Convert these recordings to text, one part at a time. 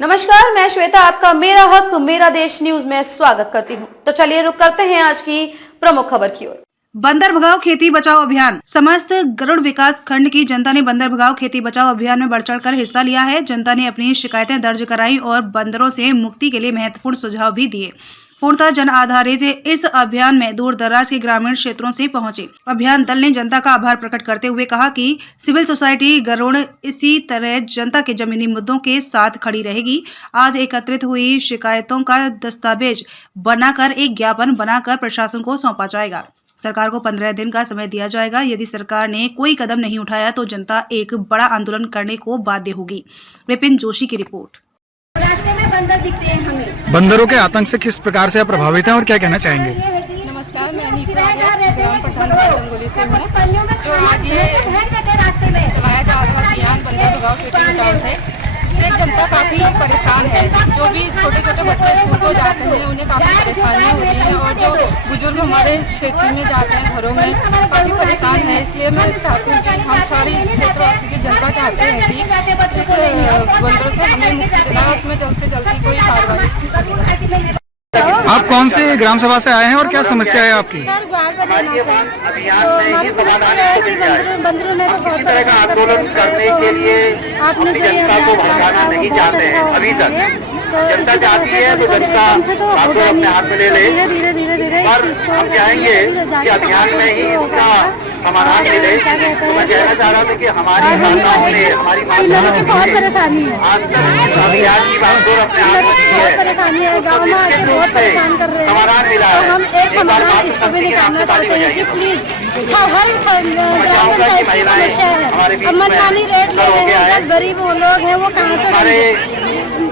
नमस्कार, मैं श्वेता आपका मेरा हक मेरा देश न्यूज में स्वागत करती हूं। तो चलिए रुक करते हैं आज की प्रमुख खबर की ओर। बंदर भगाओ खेती बचाओ अभियान। समस्त गरुड़ विकास खंड की जनता ने बंदर भगाओ खेती बचाओ अभियान में बढ़ चढ़कर हिस्सा लिया है। जनता ने अपनी शिकायतें दर्ज कराई और बंदरों से मुक्ति के लिए महत्वपूर्ण सुझाव भी दिए। पूर्णतः जन आधारित इस अभियान में दूर दराज के ग्रामीण क्षेत्रों से पहुंचे अभियान दल ने जनता का आभार प्रकट करते हुए कहा कि सिविल सोसाइटी गरुड़ इसी तरह जनता के जमीनी मुद्दों के साथ खड़ी रहेगी। आज एकत्रित हुई शिकायतों का दस्तावेज बनाकर एक ज्ञापन बनाकर प्रशासन को सौंपा जाएगा। सरकार को 15 दिन का समय दिया जाएगा। यदि सरकार ने कोई कदम नहीं उठाया तो जनता एक बड़ा आंदोलन करने को बाध्य होगी। विपिन जोशी की रिपोर्ट। रास्ते में बंदर दिखते हैं हमें। बंदरों के आतंक से किस प्रकार से आप प्रभावित हैं और क्या कहना चाहेंगे? नमस्कार, मैं नीता ग्राम प्रधान रंगोली से हूँ। जो आज ये चलाया जा रहा अभियान बंदर भगाओ खेती बचाओ से, इससे जनता काफ़ी परेशान है। जो भी छोटे छोटे बच्चे स्कूल को जाते हैं उन्हें काफ़ी परेशानियाँ हो रही हैं और जो बुजुर्ग हमारे खेती में जाते हैं घरों में काफ़ी परेशान है। इसलिए मैं चाहती हूँ कि हम सारी क्षेत्रवासी की जनता चाहते हैं कि इस बंदरों से हमें मुक्ति दिलाए, उसमें जल्द से जल्दी कोई कार्रवाई। आप कौन से ग्राम सभा से आए हैं और क्या समस्या है आपकी? सर ग्वाल बजाना से तो हमारी समस्या है कि बंदरों ने तो बहुत परेशान आंदोलन करने के लिए अपनी जनता को भड़काना नहीं चाहते हैं। अभी तक जनता चाहती है तो जनता बातों अपने हाथ में ले ले, पर हम चाहेंगे कि अभियान में ही इसका समाधान मिले। तो मैं कहना चाह रहा था कि हमारी माताओं ने हमारी बहुत परेशानी है। आज तक अभियान की बात अपने हाथ में ली है, परेशानी है, गाँव में आके बहुत परेशान कर रहे हैं। समाधान मिला तो है। हम एक समाधान इसको भी निकालना चाहते हैं कि प्लीज हर समस्या है। मनमानी रेट ले रहे हैं, गरीब वो लोग हैं वो कहाँ से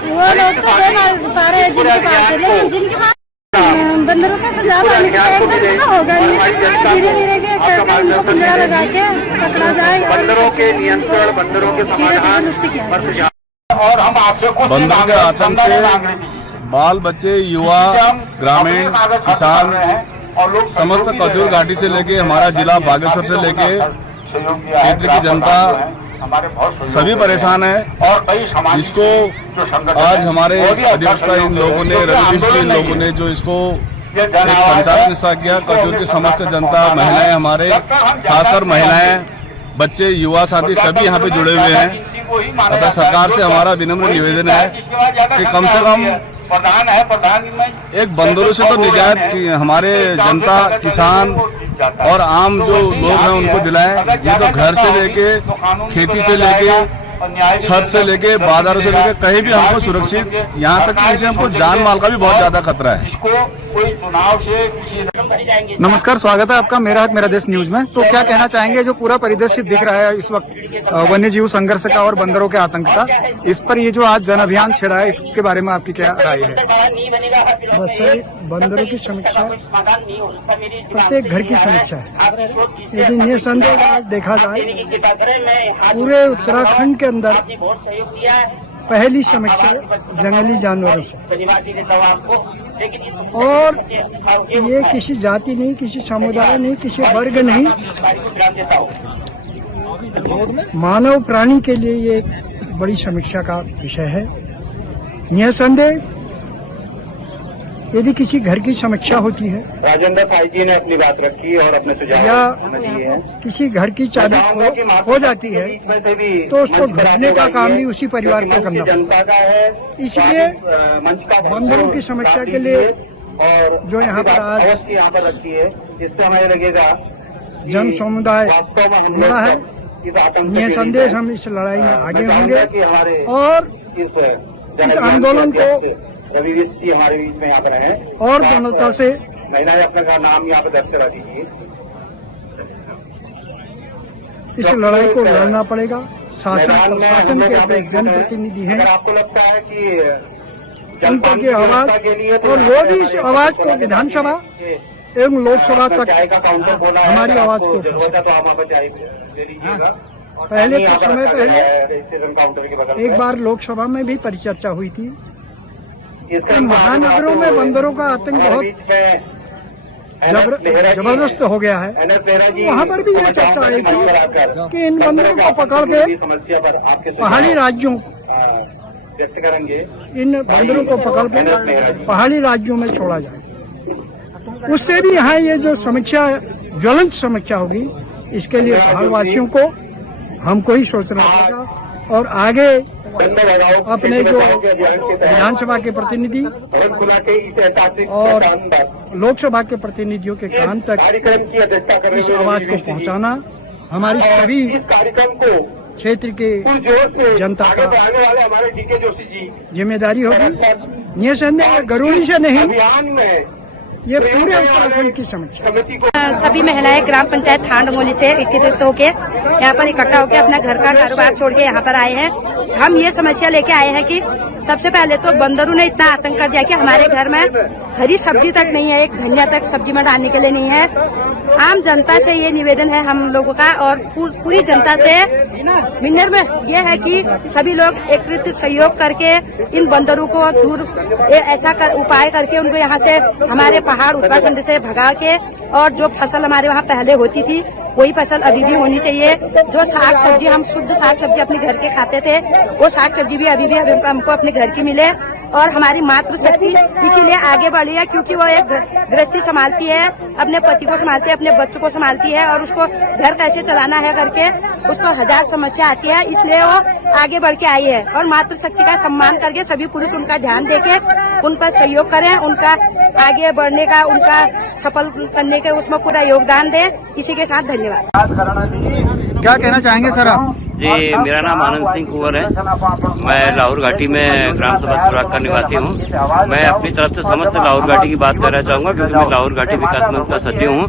वो लोग तो दे पा रहे हैं जिनके पास है, लेकिन जिनके पास बंदरों से सुझाव आने का एकदम होगा नहीं। धीरे धीरे उनको पिंजरा लगा के पकड़ा जाए। बंदरों के नियंत्रण, बंदरों के समाधान पर सुझाव। और हम आपसे कुछ बंदर के आतंक से बाल बच्चे, युवा, ग्रामीण, किसान, समस्त कजूर घाटी से लेके हमारा जिला बागेश्वर से लेके क्षेत्र की जनता सभी परेशान है। इसको आज हमारे अधिवक्ता इन लोगों ने, रविश इन लोगों ने जो इसको एक संचालन हिस्सा किया। कजूर की समस्त जनता, महिलाएं, हमारे खासकर महिलाएं, बच्चे, युवा साथी सभी यहाँ पे जुड़े हुए हैं। अतः सरकार से हमारा विनम्र निवेदन है कि कम से कम एक बंदरों से तो निजात हमारे जनता, किसान और आम जो लोग हैं उनको दिलाएं। ये तो घर से लेके, खेती से लेके, छत से लेके, बाजारों से लेके कहीं भी हमको सुरक्षित, यहाँ तक कि इनसे हमको जान माल का भी बहुत ज्यादा खतरा है। नमस्कार, स्वागत है आपका मेरा हक मेरा देश न्यूज में। तो क्या कहना चाहेंगे जो पूरा परिदृश्य दिख रहा है इस वक्त वन्य जीव संघर्ष का और बंदरों के आतंक का, इस पर ये जो आज जन अभियान छिड़ा है इसके बारे में आपकी क्या राय है? बस बंदरों की समीक्षा प्रत्येक घर की समीक्षा है, लेकिन निसंदेह आज देखा जाए पूरे उत्तराखंड के अंदर पहली समीक्षा जंगली जानवरों से, और ये किसी जाति नहीं, किसी समुदाय नहीं, किसी वर्ग नहीं, मानव प्राणी के लिए ये एक बड़ी समीक्षा का विषय है। निसंदेह यदि किसी घर की समीक्षा होती है, राजेंद्र भाई जी ने अपनी बात रखी और अपने सुझाव या दिए हैं। किसी घर की चाबी खो जाती है तो उसको ढूंढने का काम भी उसी परिवार को करना पड़ता है। इसलिए बंदरों की समस्या के लिए जो यहाँ पर आज रखी है, इससे हमें लगेगा जन समुदाय जुड़ा है, निसंदेह हम इस लड़ाई में आगे होंगे और इस आंदोलन को हमारे बीच में यहाँ पर है और पूर्णता से महिलाएं अपना नाम यहाँ पर दर्ज करा दीजिए। इस लड़ाई को लड़ना पड़ेगा। शासन प्रशासन के जनप्रतिनिधि हैं, आपको लगता है कि उनको की आवाज, और वो भी इस आवाज को विधानसभा एवं लोकसभा तक हमारी आवाज को पहले कुछ समय पहले एक बार लोकसभा में भी परिचर्चा हुई थी। महानगरों में बंदरों का आतंक बहुत जबरदस्त हो गया है। वहाँ पर भी यह चर्चा आई थी कि इन बंदरों को पकड़ के पहाड़ी राज्यों व्यक्त करेंगे। इन बंदरों को पकड़ के पहाड़ी राज्यों में छोड़ा जाए। उससे भी यहाँ ये जो समस्या ज्वलंत समस्या होगी, इसके लिए पहाड़ वासियों को हमको ही सोचना होगा और आगे अपने जो विधानसभा के प्रतिनिधि और लोकसभा के प्रतिनिधियों के कान तक इस आवाज को पहुंचाना हमारी सभी क्षेत्र के जनता का जिम्मेदारी होगी। निसंदेह गरुड़ी से नहीं, ये पूरे उत्तराखंड की समस्या। सभी महिलाएं ग्राम पंचायत थांडमोली से एकत्रित होके यहाँ पर इकट्ठा होकर अपना घर का कारोबार छोड़ के यहाँ पर आए हैं। हम ये समस्या लेके आए हैं कि सबसे पहले तो बंदरों ने इतना आतंक कर दिया कि हमारे घर में हरी सब्जी तक नहीं है, एक धनिया तक सब्जी में डालने के लिए नहीं है। आम जनता से ये निवेदन है हम लोगों का और पूरी जनता से मिनर में ये है कि सभी लोग एकत्रित सहयोग करके इन बंदरों को दूर ऐसा उपाय करके उनको यहाँ से हमारे पहाड़ उत्तराखंड से भगा के, और जो फसल हमारे वहाँ पहले होती थी वही फसल अभी भी होनी चाहिए। जो साग सब्जी हम शुद्ध साग सब्जी अपने घर के खाते थे, वो साग सब्जी भी अभी भी हमको अपने घर की मिले। और हमारी मातृशक्ति इसीलिए आगे बढ़ी है क्योंकि वो एक गृहस्थी संभालती है, अपने पति को संभालती है, अपने बच्चों को संभालती है और उसको घर कैसे चलाना है करके उसको हजार समस्या आती है, इसलिए वो आगे बढ़ के आई है। और मातृशक्ति का सम्मान करके सभी पुरुष उनका ध्यान देके उन पर सहयोग करें, उनका आगे बढ़ने का, उनका सफल करने के उसमें पूरा योगदान दें। इसी के साथ धन्यवाद। क्या कहना चाहेंगे सर आप? जी, मेरा नाम आनंद सिंह कुंवर है। मैं लाहौर घाटी में ग्राम सभा सुराग का निवासी हूँ। मैं अपनी तरफ से समस्त लाहौर घाटी की बात करना चाहूँगा क्योंकि मैं लाहौर घाटी विकास मंच का सचिव हूँ।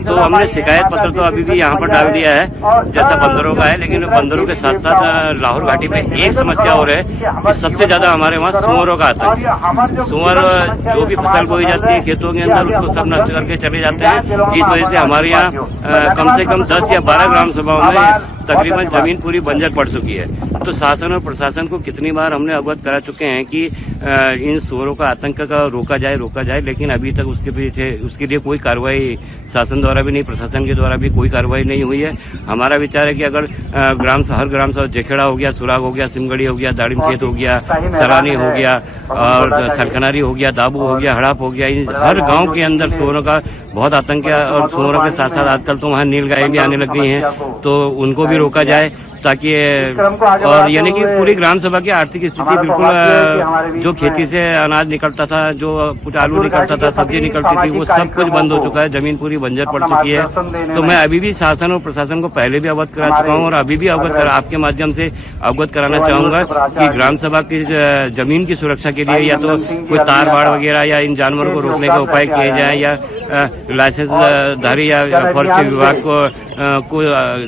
तो हमने शिकायत पत्र तो अभी भी यहाँ पर डाल दिया है जैसा बंदरों का है, लेकिन बंदरों के साथ साथ लाहौर घाटी में एक समस्या और है कि सबसे ज्यादा हमारे वहाँ सुअरों का आतंक है। सुअर जो भी फसल बोई जाती है खेतों के अंदर उसको सब नष्ट करके चले जाते हैं। इस वजह से हमारे यहाँ कम से कम 10 या 12 ग्राम सभाओं में तकरीबन जमीन पूरी बंजर पड़ चुकी है। तो शासन और प्रशासन को कितनी बार हमने अवगत करा चुके हैं कि इन सुअरों का आतंक का रोका जाए, लेकिन अभी तक उसके लिए कोई कार्रवाई शासन द्वारा भी नहीं, प्रशासन के द्वारा भी कोई कार्रवाई नहीं हुई है। हमारा विचार है कि अगर हर ग्राम सभा जेखेड़ा हो गया, सुराग हो गया, सिमगढ़ी हो गया, दाड़िम खेत हो गया, सरानी हो गया और सरखनारी हो गया, दाबू हो गया, हड़ाप हो गया, इन हर गाँव के अंदर सुअरों का बहुत आतंक है। और सुअरों के साथ साथ आजकल तो वहाँ नीलगाय भी आने लग गई हैं, तो उनको भी रोका जाए ताकि, और यानी कि पूरी ग्राम सभा की आर्थिक स्थिति बिल्कुल जो खेती से अनाज निकलता था, जो कुछ आलू निकलता था, सब्जी निकलती थी, वो सब कुछ बंद हो चुका है। जमीन पूरी बंजर पड़ चुकी है। तो मैं अभी भी शासन और प्रशासन को पहले भी अवगत करा चुका हूँ और अभी भी आपके माध्यम से अवगत कराना चाहूंगा कि ग्राम सभा की जमीन की सुरक्षा के लिए या तो कोई तार बाड़ वगैरह या इन जानवरों को रोकने का उपाय किए जाए, या लाइसेंस धारी या फॉरेस्ट विभाग को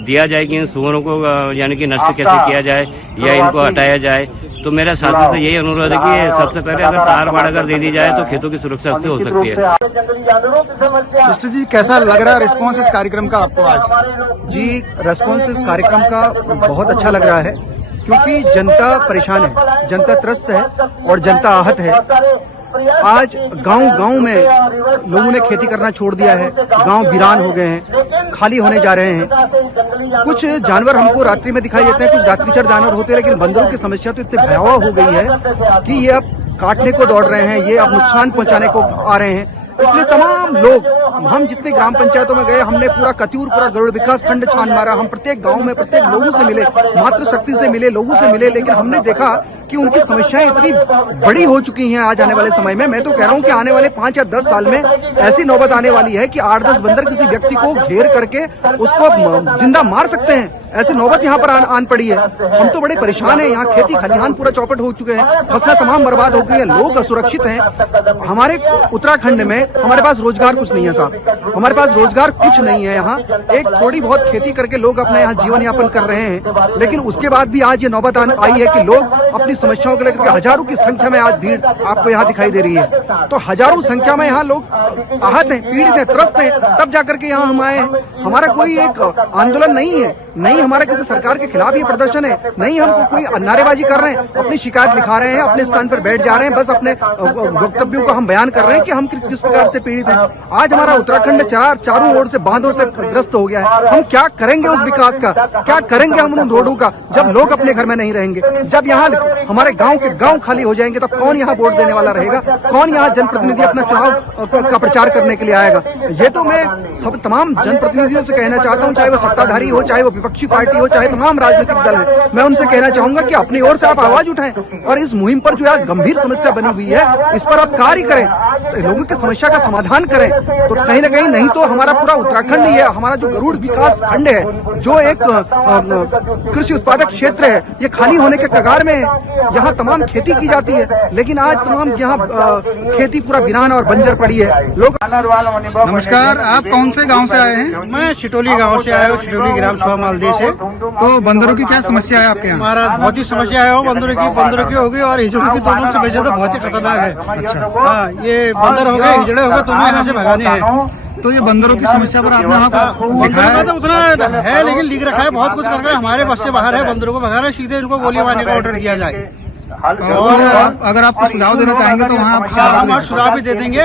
दिया जाए कि इन सुअरों को यानी कि नष्ट कैसे किया जाए या इनको हटाया जाए। तो मेरा शासन से यही अनुरोध है कि सबसे पहले अगर तार बाड़ अगर दे दी जाए तो खेतों की सुरक्षा उससे हो सकती है। मिस्टर जी, कैसा लग रहा है रिस्पॉन्स इस कार्यक्रम का आपको आज? जी, रिस्पॉन्स इस कार्यक्रम का बहुत अच्छा लग रहा है क्योंकि जनता परेशान है, जनता त्रस्त है और जनता आहत है। आज गांव में लोगों ने खेती करना छोड़ दिया है, गांव वीरान हो गए हैं, खाली होने जा रहे हैं। कुछ जानवर हमको रात्रि में दिखाई देते हैं, कुछ रात्रिचर जानवर होते हैं, लेकिन बंदरों की समस्या तो इतनी भयावह हो गई है कि ये अब काटने को दौड़ रहे हैं, ये अब नुकसान पहुंचाने को आ रहे हैं। इसलिए तमाम लोग, हम जितने ग्राम पंचायतों में गए, हमने पूरा कत्यूर, पूरा गरुड़ विकास खंड छान मारा। हम प्रत्येक गांव में प्रत्येक लोगों से मिले, मातृशक्ति से मिले, लोगों से मिले, लेकिन हमने देखा कि उनकी समस्याएं इतनी बड़ी हो चुकी हैं आज आने वाले समय में। मैं तो कह रहा हूं कि आने वाले 5 या 10 साल में ऐसी नौबत आने वाली है कि 8-10 बंदर किसी व्यक्ति को घेर करके उसको जिंदा मार सकते हैं। ऐसी नौबत यहाँ पर आन पड़ी है। हम तो बड़े परेशान हैं। यहाँ खेती खलिहान पूरा चौपट हो चुके हैं, फसलें तमाम बर्बाद हो गई हैं, लोग असुरक्षित हैं। हमारे उत्तराखंड में हमारे पास रोजगार कुछ नहीं है साहब, हमारे पास रोजगार कुछ नहीं है। यहाँ एक थोड़ी बहुत खेती करके लोग अपना यहाँ जीवन यापन कर रहे हैं, लेकिन उसके बाद भी आज ये नौबत आई है कि लोग अपनी समस्याओं को लेकर हजारों की संख्या में आज भीड़ आपको यहाँ दिखाई दे रही है। तो हजारों संख्या में यहाँ लोग आहत हैं, पीड़ित हैं, त्रस्त हैं, तब जाकर के यहाँ हम आए हैं। हमारा कोई एक आंदोलन नहीं है, नहीं हमारा किसी सरकार के खिलाफ ये प्रदर्शन है, नहीं हमको कोई नारेबाजी कर रहे हैं, अपनी शिकायत लिखा रहे हैं, अपने स्थान पर बैठ जा रहे हैं, बस अपने वक्तव्यों को हम बयान कर रहे हैं कि हम किस प्रकार से पीड़ित हैं। आज हमारा उत्तराखंड चारों ओर से बांधों से ग्रस्त हो गया है। हम क्या करेंगे उस विकास का, क्या करेंगे हम उन रोडों का, जब लोग अपने घर में नहीं रहेंगे, जब यहाँ हमारे गांव के गांव खाली हो जाएंगे, तब कौन यहाँ वोट देने वाला रहेगा? कौन यहाँ जनप्रतिनिधि अपना चुनाव का प्रचार करने के लिए आएगा? ये तो मैं सब तमाम जनप्रतिनिधियों से कहना चाहता हूँ, चाहे वो सत्ताधारी हो, चाहे वो विपक्षी पार्टी हो, चाहे तमाम राजनीतिक दल है, मैं उनसे कहना चाहूंगा कि अपनी ओर से आप आवाज उठाएं और इस मुहिम पर जो आज गंभीर समस्या बनी हुई है, इस पर आप कार्य करें, लोगों की समस्या का समाधान करें। तो कहीं ना कहीं नहीं तो हमारा पूरा उत्तराखंड ही है, हमारा जो गरुड़ विकास खंड है, जो एक कृषि उत्पादक क्षेत्र है, ये खाली होने के कगार में है। यहाँ तमाम खेती की जाती है, लेकिन आज तमाम यहाँ खेती पूरा वीरान और बंजर पड़ी है। लोग नमस्कार, आप कौन से गांव से आए हैं? मैं शिटोली गांव से आया हूँ, शिटोली ग्राम सभा मालदेश है। तो बंदरों की क्या समस्या है आपके यहाँ? महाराज बहुत ही समस्या है, बंदरों की होगी और हिजड़ों की, दोनों समस्या तो बहुत ही खतरनाक है। अच्छा, हाँ, ये बंदर हो गए, हिजड़े हो गए, दोनों यहाँ से भगाने हैं। तो ये बंदरों की समस्या पर आपने वहाँ लिखा है? तो उतना है, लेकिन लिख रखा है, बहुत कुछ कर रखा है, हमारे बस से बाहर है। बंदरों को भगाना, सीधे इनको गोली मारने का ऑर्डर दिया जाए। और अगर आपको सुझाव देना चाहेंगे तो वहाँ हम सुझाव भी दे देंगे।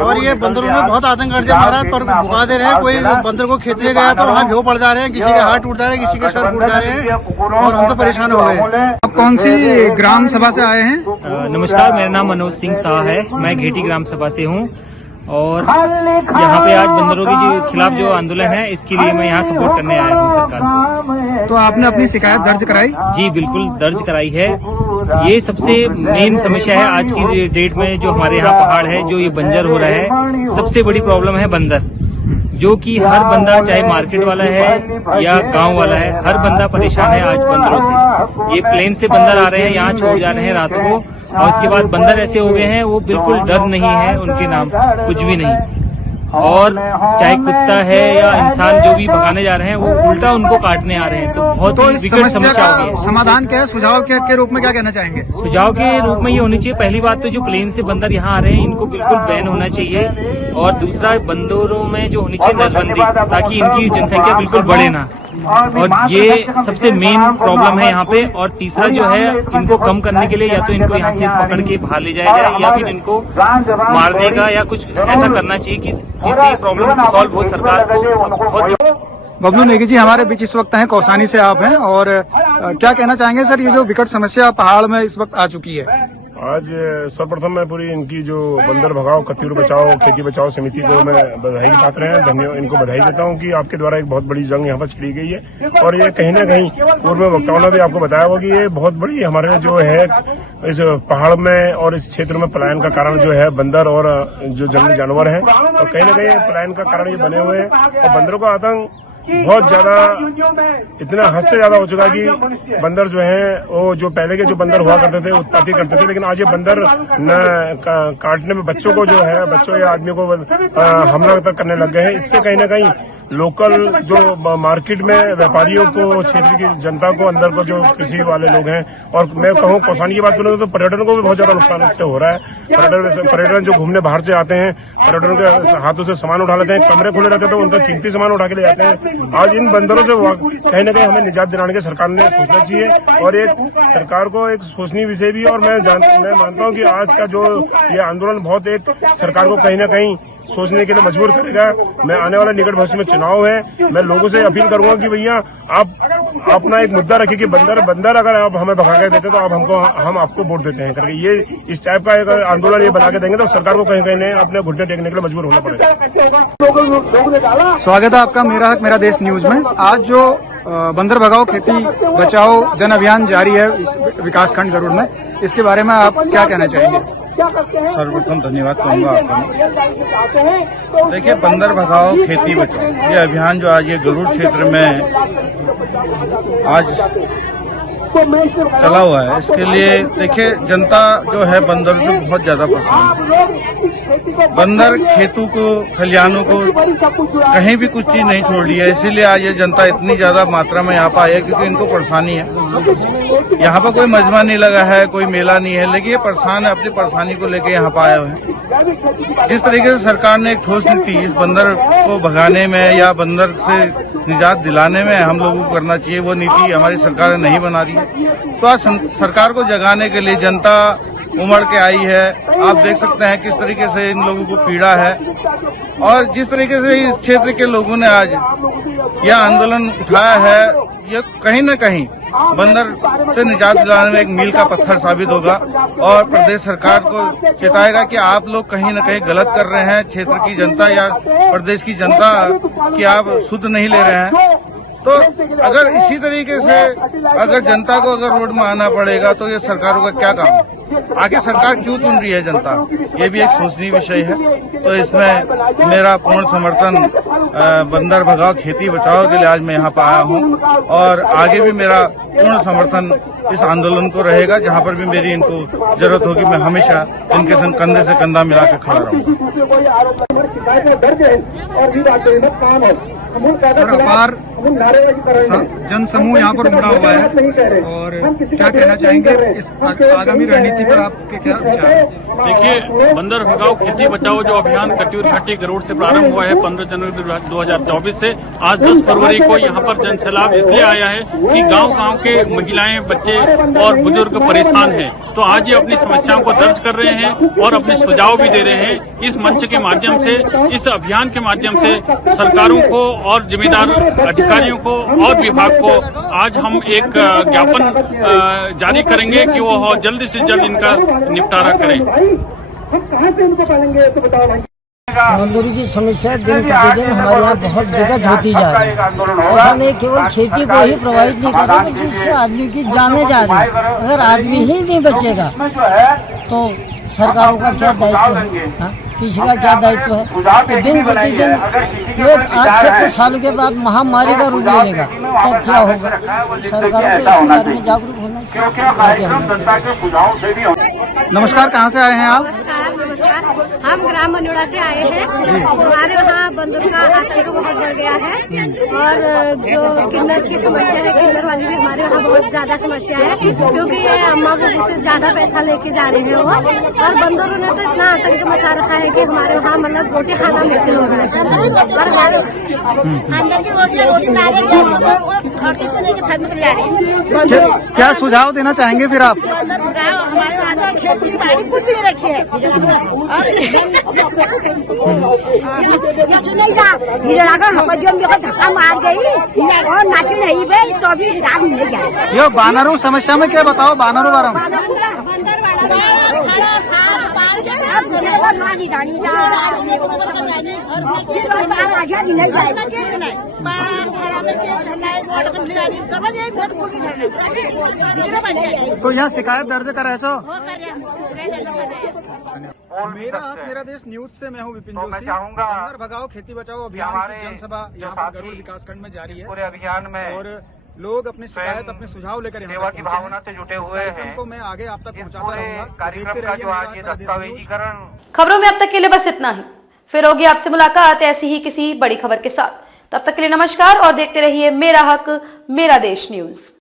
और ये बंदरों ने बहुत आतंक कर दिया महाराज, पर भुगा दे रहे हैं। कोई बंदर को खेतने गया तो वहाँ बेहोश पड़ जा रहे हैं, किसी के हाथ टूट जा रहे हैं, किसी के सर फूट जा रहे हैं, और हम तो परेशान हो गए। आप कौन सी ग्राम सभा से आए हैं? नमस्कार, मेरा नाम मनोज सिंह शाह है, मैं घेटी ग्राम सभा से हूँ। और यहाँ पे आज बंदरों के खिलाफ जो आंदोलन है, इसके लिए मैं यहाँ सपोर्ट करने आया हूँ सरकार को। तो आपने अपनी शिकायत दर्ज कराई? जी बिल्कुल दर्ज कराई है। ये सबसे मेन समस्या है आज की डेट में, जो हमारे यहाँ पहाड़ है, जो ये बंजर हो रहा है, सबसे बड़ी प्रॉब्लम है बंदर, जो कि हर बंदा, चाहे मार्केट वाला है या गांव वाला है, हर बंदा परेशान है आज बंदरों से। ये प्लेन से बंदर आ रहे हैं, यहाँ छोड़ जा रहे हैं रात को, और उसके बाद बंदर ऐसे हो गए हैं, वो बिल्कुल डर नहीं है उनके नाम, कुछ भी नहीं। और चाहे कुत्ता है या इंसान जो भी भगाने जा रहे हैं, वो उल्टा उनको काटने आ रहे हैं। तो बहुत तो ही इस विकट समस्या समस्या हो गई का है। समाधान क्या है? सुझाव के रूप में क्या कहना चाहेंगे? सुझाव के रूप में ये होनी चाहिए, पहली बात तो जो प्लेन से बंदर यहाँ आ रहे हैं, इनको बिल्कुल बैन होना चाहिए। और दूसरा, बंदरों में जो होनी चाहिए नसबंदी, ताकि इनकी जनसंख्या बिल्कुल बढ़े ना। और ये सबसे मेन प्रॉब्लम है यहाँ पे। और तीसरा जो है, इनको कम करने के लिए या तो इनको यहाँ से पकड़ के बाहर ले जाया जाए, या फिर इनको मारने का या कुछ ऐसा करना चाहिए कि जिससे ये प्रॉब्लम सॉल्व हो। सरकार को बहुत बबलू नेगी जी हमारे बीच इस वक्त हैं, कौसानी से आप हैं, और क्या कहना चाहेंगे सर, ये जो विकट समस्या पहाड़ में इस वक्त आ चुकी है? आज सर्वप्रथम मैं पूरी इनकी जो बंदर भगाओ, कत्यूर बचाओ, खेती बचाओ समिति को मैं बधाई के पात्र हैं, धन्यवाद, इनको बधाई देता हूं कि आपके द्वारा एक बहुत बड़ी जंग यहाँ पर छिड़ी गई है। और ये कहीं ना कहीं पूर्व में वक्ताओं ने भी आपको बताया होगा कि ये बहुत बड़ी हमारे जो है इस पहाड़ में और इस क्षेत्र में पलायन का कारण जो है बंदर और जो जंगली जानवर है, और कहीं ना कहीं पलायन का कारण ये बने हुए हैं। और बंदरों का आतंक बहुत ज्यादा, इतना हद से ज्यादा हो चुका है कि बंदर जो है, वो जो पहले के जो बंदर हुआ करते थे उत्पत्ति करते थे, लेकिन आज ये बंदर न काटने में बच्चों को जो है, बच्चों या आदमियों को हमला तक करने लग गए हैं। इससे कहीं ना कहीं लोकल जो मार्केट में व्यापारियों को, क्षेत्र की जनता को, अंदर को जो कृषि वाले लोग हैं, और मैं कहूँ कौसानी की बात करूँ तो पर्यटन को भी बहुत ज्यादा नुकसान इससे हो रहा है। पर्यटन जो घूमने बाहर से आते हैं, पर्यटन के हाथों से सामान उठा लेते हैं, कमरे खुले रहते हैं तो उनका कीमती सामान उठा के ले जाते हैं। आज इन बंदरों से कहीं ना कहीं हमें निजात दिलाने के सरकार ने सोचना चाहिए, और एक सरकार को एक सोचनी विषय भी। और मैं मानता हूं कि आज का जो ये आंदोलन बहुत एक सरकार को कहीं ना कहीं सोचने के लिए मजबूर करेगा। मैं आने वाले निकट भविष्य में चुनाव है, मैं लोगों से अपील करूंगा कि भैया आप अपना एक मुद्दा रखिए कि बंदर अगर आप हमें भगा के देते तो हम आपको वोट देते हैं करके, ये इस टाइप का एक आंदोलन ये बना के देंगे तो सरकार को कहीं कहीं अपने घुटने टेकने के लिए मजबूर होना पड़ेगा। स्वागत है आपका मेरा हक मेरा देश न्यूज में। आज जो बंदर भगाओ खेती बचाओ जन अभियान जारी है इस विकासखंड गरुड़ में, इसके बारे में आप क्या कहना चाहेंगे? सर्वप्रथम धन्यवाद कहूँगा आपका। देखिए, बंदर भगाओ खेती बचाओ ये अभियान जो आज ये गरुड़ क्षेत्र में आज चला हुआ है, इसके लिए देखिए जनता जो है बंदर से बहुत ज्यादा परेशान है। बंदर खेतों को, खलिहानों को, कहीं भी कुछ चीज नहीं छोड़ रही है, इसीलिए आज ये जनता इतनी ज्यादा मात्रा में यहाँ पर आई है, क्योंकि इनको परेशानी है। यहाँ पर कोई मजमा नहीं लगा है, कोई मेला नहीं है, लेकिन ये परेशान है, अपनी परेशानी को लेकर यहाँ पर आए हुए हैं। जिस तरीके से सरकार ने एक ठोस नीति इस बंदर को भगाने में या बंदर से निजात दिलाने में हम लोगों को करना चाहिए, वो नीति हमारी सरकार नहीं बना रही है। तो आज सरकार को जगाने के लिए जनता उमड़ के आई है। आप देख सकते हैं किस तरीके से इन लोगों को पीड़ा है। और जिस तरीके से इस क्षेत्र के लोगों ने आज यह आंदोलन उठाया है, यह कहीं न कहीं बंदर से निजात दिलाने में एक मील का पत्थर साबित होगा और प्रदेश सरकार को चेताएगा कि आप लोग कहीं न कहीं गलत कर रहे हैं। क्षेत्र की जनता या प्रदेश की जनता की आप सुध नहीं ले रहे हैं। तो अगर इसी तरीके से अगर जनता को अगर रोड में आना पड़ेगा तो ये सरकारों का क्या काम है? आखिर सरकार क्यों चुन रही है जनता? ये भी एक सोचनीय विषय है। तो इसमें मेरा पूर्ण समर्थन बंदर भगाओ खेती बचाओ के लिए आज मैं यहाँ पर आया हूँ और आगे भी मेरा पूर्ण समर्थन इस आंदोलन को रहेगा। जहाँ पर भी मेरी इनको जरूरत होगी मैं हमेशा इनके संग कंधे से कंधा मिलाकर खड़ा रहूँगा। अपार जन समूह यहाँ पर उमड़ा हुआ है और क्या कहना चाहेंगे इस आगामी रणनीति पर आपके क्या विचार है? देखिए, बंदर भगाओ खेती बचाओ जो अभियान कटियूर घाटी गरुड़ से प्रारंभ हुआ है 15 जनवरी 2024 से आज 10 फरवरी को यहाँ पर जन सैलाब इसलिए आया है कि गांव-गांव के महिलाएं, बच्चे और बुजुर्ग परेशान हैं। तो आज ये अपनी समस्याओं को दर्ज कर रहे हैं और अपने सुझाव भी दे रहे हैं। इस मंच के माध्यम से, इस अभियान के माध्यम से सरकारों को और जिम्मेदार अधिकारियों को और विभाग को आज हम एक ज्ञापन जारी करेंगे कि वो जल्द से जल्द इनका निपटारा करें। मजदूरी की समस्या दिन प्रतिदिन हमारे यहाँ बहुत दिक्कत होती जा रही है। ऐसा नहीं केवल खेती को ही प्रभावित नहीं कर रहा बल्कि इससे आदमी की जाने जा रही है। अगर आदमी ही नहीं बचेगा तो सरकारों का क्या दायित्व है? किसी का क्या दायित्व है? तो दिन प्रतिदिन लोग आज से कुछ सालों के बाद महामारी का रूप ले लेगा, तब क्या होगा? सरकारों को इस बारे में जागरूक होना चाहिए। नमस्कार, कहाँ से आए हैं आप? नमस्कार, हम ग्राम मनोड़ा से आए हैं। हमारे यहाँ बंदर का आतंक बहुत बढ़ गया है और जो किन्नर की समस्या है, किन्नर वाली भी हमारे यहाँ बहुत ज्यादा समस्या है क्योंकि ये अम्मा को से ज्यादा पैसा लेके जा रहे हैं वो। और बंदरों ने तो इतना आतंक मचा रखा है कि हमारे वहाँ मतलब रोटी खाना मुश्किल हो रहा है। अंदर की रोटी ला रहे क्या सुझाव देना चाहेंगे फिर आप? हमारे वहाँ से खेती बाड़ी कुछ भी नहीं रखी है और धक्का मार गई और नाची नहीं गई तो अभी रात नहीं गई। ये बानरों समस्या में क्या बताओ? बानरों बारे में तो यहाँ शिकायत दर्ज कराए छो? मेरा हक मेरा देश न्यूज से मैं हूँ विपिन जोशी। बंदर भगाओ खेती बचाओ अभियान की जनसभा यहाँ पर गरुड़ विकासखंड में जारी है। पूरे अभियान में और लोग अपनी शिकायत, अपने सुझाव लेकर यहाँ तक भावना से जुटे हुए हैं। को मैं आगे आप तक पहुँचाता रहूंगा। कार्यक्रम का जो आज ये दस्तावेजीकरण। खबरों में अब तक के लिए बस इतना ही। फिर होगी आपसे मुलाकात ऐसी ही किसी बड़ी खबर के साथ। तब तक के लिए नमस्कार और देखते रहिए मेरा हक मेरा देश न्यूज।